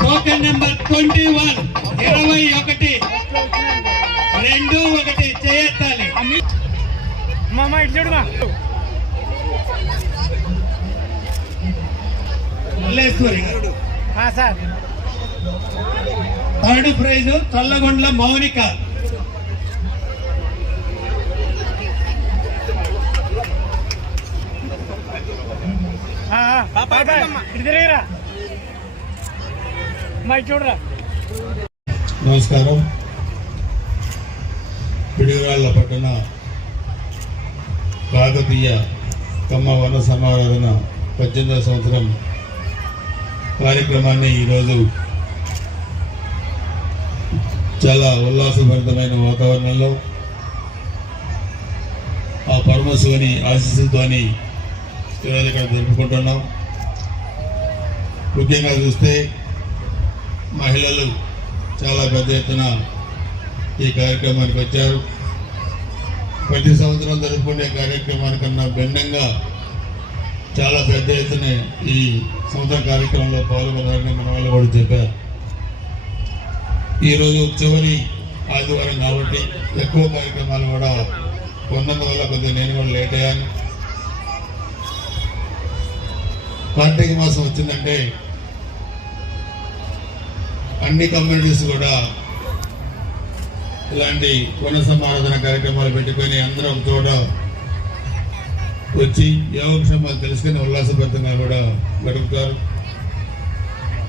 Token number twenty one ఇరవై ఒకటి. రెండు ఒకటి చేయెత్తాలి మామ ఇటు చూడుమా మల్లేశ్వరి థర్డ్ ప్రైజ్ చల్లగొండ్ల మౌనిక. నమస్కారం. పిడిగురాళ్ళ పట్టణ కాకతీయ కమ్మ వన సమారాధన పద్దెనిమిదవ సంవత్సరం కార్యక్రమాన్ని ఈరోజు చాలా ఉల్లాసభరితమైన వాతావరణంలో ఆ పరమశివుని ఆశీస్సుతోని ఈరోజు ఇక్కడ జరుపుకుంటున్నాం. ముఖ్యంగా చూస్తే మహిళలు చాలా పెద్ద ఎత్తున ఈ కార్యక్రమానికి వచ్చారు. ప్రతి సంవత్సరం జరుపుకునే కార్యక్రమానికన్నా భిన్నంగా చాలా పెద్ద ఎత్తున ఈ సంవత్సరం కార్యక్రమంలో పాల్గొన్నారని మన వాళ్ళు కూడా చెప్పారు. ఈరోజు చివరి ఆదివారం కాబట్టి ఎక్కువ కార్యక్రమాలు కూడా ఉన్నందువల్ల కొద్దిగా నేను కూడా లేట్ అయ్యాను. కార్తీక మాసం వచ్చిందంటే అన్ని కమ్యూనిటీస్ కూడా ఇలాంటి వన కార్యక్రమాలు పెట్టుకొని అందరం చూడడం చోట వచ్చి యోగక్షేమాలు తెలుసుకుని ఉల్లాసభరితంగా కూడా గడుపుతారు.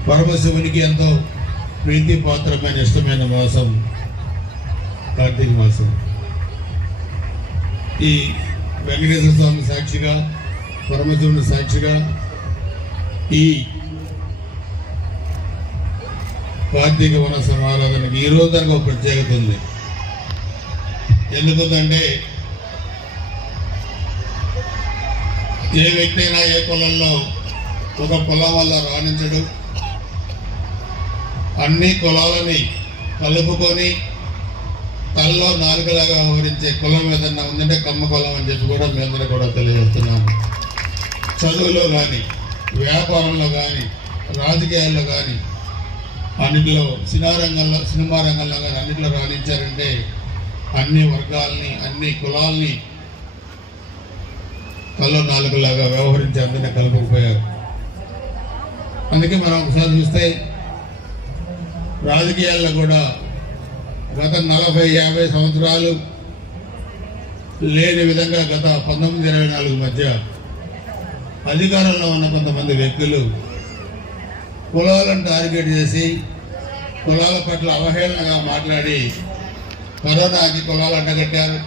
పరమశివునికి ఎంతో ప్రీతి పాత్రమైన ఇష్టమైన మాసం కార్తీక మాసం. ఈ వెంకటేశ్వర స్వామి సాక్షిగా పరమశివుని సాక్షిగా ఈ కార్తీక వన సమారాధనకి ఈరోజు దానికి ఒక ప్రత్యేకత ఉంది. ఎందుకుందంటే ఏ వ్యక్తి అయినా ఏ కులంలో ఒక కులం వల్ల రాణించడు. అన్ని కులాలని కలుపుకొని తల్లో నాలుగులాగా వ్యవహరించే కులం ఏదన్నా ఉందంటే కమ్మ కులం అని చెప్పి కూడా మీ అందరూ కూడా తెలియజేస్తున్నాను. చదువులో కానీ వ్యాపారంలో కానీ రాజకీయాల్లో కానీ అన్నింటిలో సినిమా రంగంలో సినిమా రంగంలో కానీ అన్నింటిలో రాణించారంటే అన్ని వర్గాలని అన్ని కులాల్ని కళ్ళు నాలుగులాగా వ్యవహరించి అందరినీ కలుపుకుపోయారు. అందుకే మనం ఒకసారి చూస్తే రాజకీయాల్లో కూడా గత నలభై యాభై సంవత్సరాలు లేని విధంగా గత పంతొమ్మిది ఇరవై నాలుగు మధ్య అధికారంలో ఉన్న కొంతమంది వ్యక్తులు కులాలను టార్గెట్ చేసి కులాల పట్ల అవహేళనగా మాట్లాడి కరోనాకి కులాలు అడ్డగట్టారు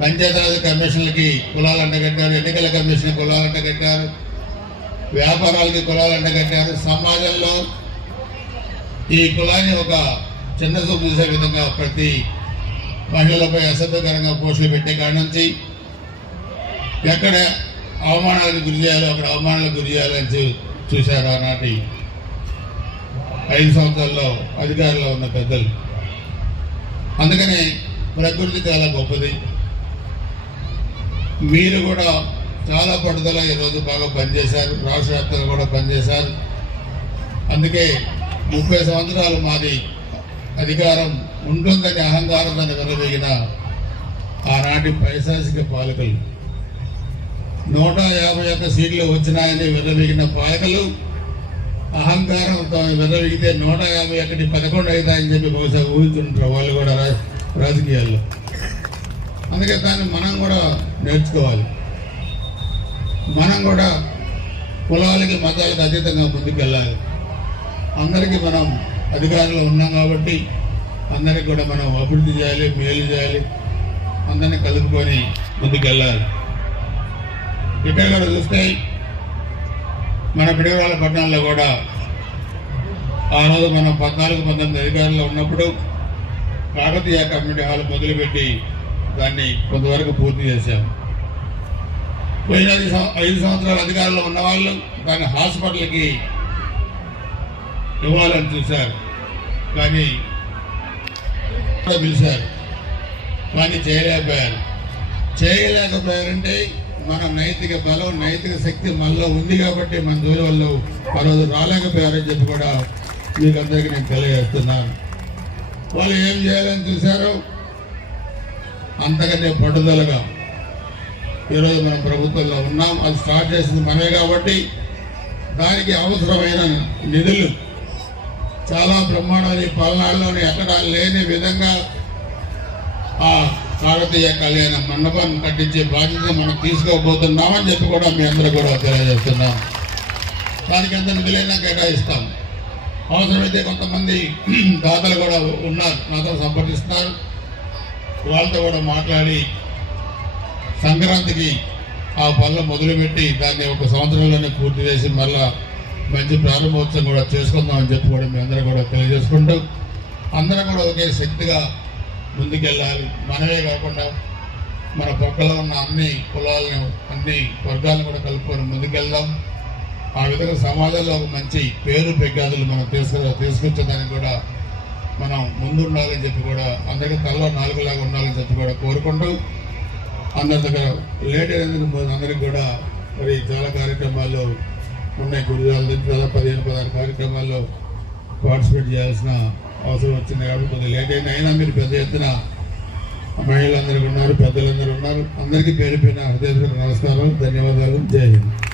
పంచాయతీరాజ్ కమిషన్లకి కులాలు అంటగట్టారు ఎన్నికల కమిషన్ కులాలు అంటగట్టారు వ్యాపారాలకి కులాలు అంటగట్టారు. సమాజంలో ఈ కులాన్ని ఒక చిన్న చూపు చూసే విధంగా ప్రతి మహిళలపై అసభ్యకరంగా పోస్టులు పెట్టే కాడి నుంచి ఎక్కడ అవమానాలకు గురి చేయాలో అక్కడ అవమానాలకు గురి చేయాలని చూశారు ఆనాటి ఐదు సంవత్సరాల్లో అధికారంలో ఉన్న పెద్దలు. అందుకనే ప్రకృతి చాలా గొప్పది. మీరు కూడా చాలా పట్టుదల ఈరోజు బాగా పనిచేశారు రాష్ట్ర వ్యాప్తంగా కూడా పనిచేశారు. అందుకే ముప్పై సంవత్సరాలు మాది అధికారం ఉంటుందని అహంకారంతో వెలవేగిన ఆనాటి పైశాసిక పాలకులు. నూట యాభై ఒక్క సీట్లు వచ్చినాయని విర్రవీగిన పాలకులు అహంకారంతో విర్రవీగితే నూట యాభై ఒకటి పదకొండు అవుతాయని చెప్పి బహుశా ఊహించుంటారు వాళ్ళు కూడా రా- రాజకీయాల్లో. అందుకే దాన్ని మనం కూడా నేర్చుకోవాలి. మనం కూడా కులాలకి మతాలకు అతీతంగా ముందుకెళ్ళాలి. అందరికీ మనం అధికారంలో ఉన్నాం కాబట్టి అందరికి కూడా మనం అభివృద్ధి చేయాలి మేలు చేయాలి. అందరినీ కలుపుకొని ముందుకెళ్ళాలి. ఇక్కడ కూడా చూస్తే మన పిడగరాల పట్టణంలో కూడా ఆ రోజు మనం పద్నాలుగు పంతొమ్మిది అధికారంలో ఉన్నప్పుడు కాకతీయ కమ్యూనిటీ హాల్ మొదలుపెట్టి దాన్ని కొంతవరకు పూర్తి చేశాము పోయిన ఐదు ఐదు సంవత్సరాల అధికారంలో ఉన్నవాళ్ళు దాన్ని హాస్పిటల్కి ఇవ్వాలని చూశారు. కానీ పిలిచారు. కానీ చేయలేకపోయారు. చేయలేకపోయారంటే మన నైతిక బలం నైతిక శక్తి మనలో ఉంది కాబట్టి మన దూరం వాళ్ళు మరో రాలేకపోయారని చెప్పి కూడా మీకు అందరికీ నేను తెలియజేస్తున్నాను. వాళ్ళు ఏం చేయాలని చూశారు అంతకంటే పట్టుదలగా ఈరోజు మనం ప్రభుత్వంలో ఉన్నాం. అది స్టార్ట్ చేసింది మనమే కాబట్టి దానికి అవసరమైన నిధులు చాలా బ్రహ్మాండమైన పల్నాడులోని ఎక్కడ లేని విధంగా ఆ కాకతీయ కళ్యాణ మండపాన్ని కట్టించే బాధ్యత మనం తీసుకోబోతున్నామని చెప్పి కూడా మీ అందరూ కూడా తెలియజేస్తున్నాం. దానికి ఎంత నిధులైనా కేటాయిస్తాం. అవసరమైతే కొంతమంది దాతలు కూడా ఉన్నారు. నాతో సంప్రదిస్తున్నారు. వాళ్ళతో కూడా మాట్లాడి సంక్రాంతికి ఆ పనులు మొదలుపెట్టి దాన్ని ఒక సంవత్సరంలోనే పూర్తి చేసి మళ్ళా మంచి ప్రారంభోత్సవం కూడా చేసుకుందామని చెప్పి కూడా మీ అందరూ కూడా తెలియజేసుకుంటూ అందరం కూడా ఒకే శక్తిగా ముందుకెళ్ళాలి. మనమే కాకుండా మన పక్కలో ఉన్న అన్ని కులాలను అన్ని వర్గాలను కూడా కలుపుకొని ముందుకెళ్దాం. ఆ విధంగా సమాజంలో ఒక మంచి పేరు పెగ్గాదులు మనం తీసుకు తీసుకొచ్చేదానికి కూడా మనం ముందుండాలని చెప్పి కూడా అందరికీ తలలో నాలుగులాగా ఉండాలని చెప్పి కూడా కోరుకుంటూ అందరి దగ్గర లేట్ అయినందుకు అందరికి కూడా మరి చాలా కార్యక్రమాలు ఉన్నాయి. గురుజాల నుంచి దాదాపు పదిహేను పదహారు కార్యక్రమాల్లో పార్టిసిపేట్ చేయాల్సిన అవసరం వచ్చింది కాబట్టి కొద్దిగా లేట్ అయినా అయినా మీరు పెద్ద ఎత్తున మహిళలందరూ ఉన్నారు పెద్దలందరూ ఉన్నారు. అందరికీ పేరు పైన హృదయపూర్వక నమస్కారం ధన్యవాదాలు. జై హింద్.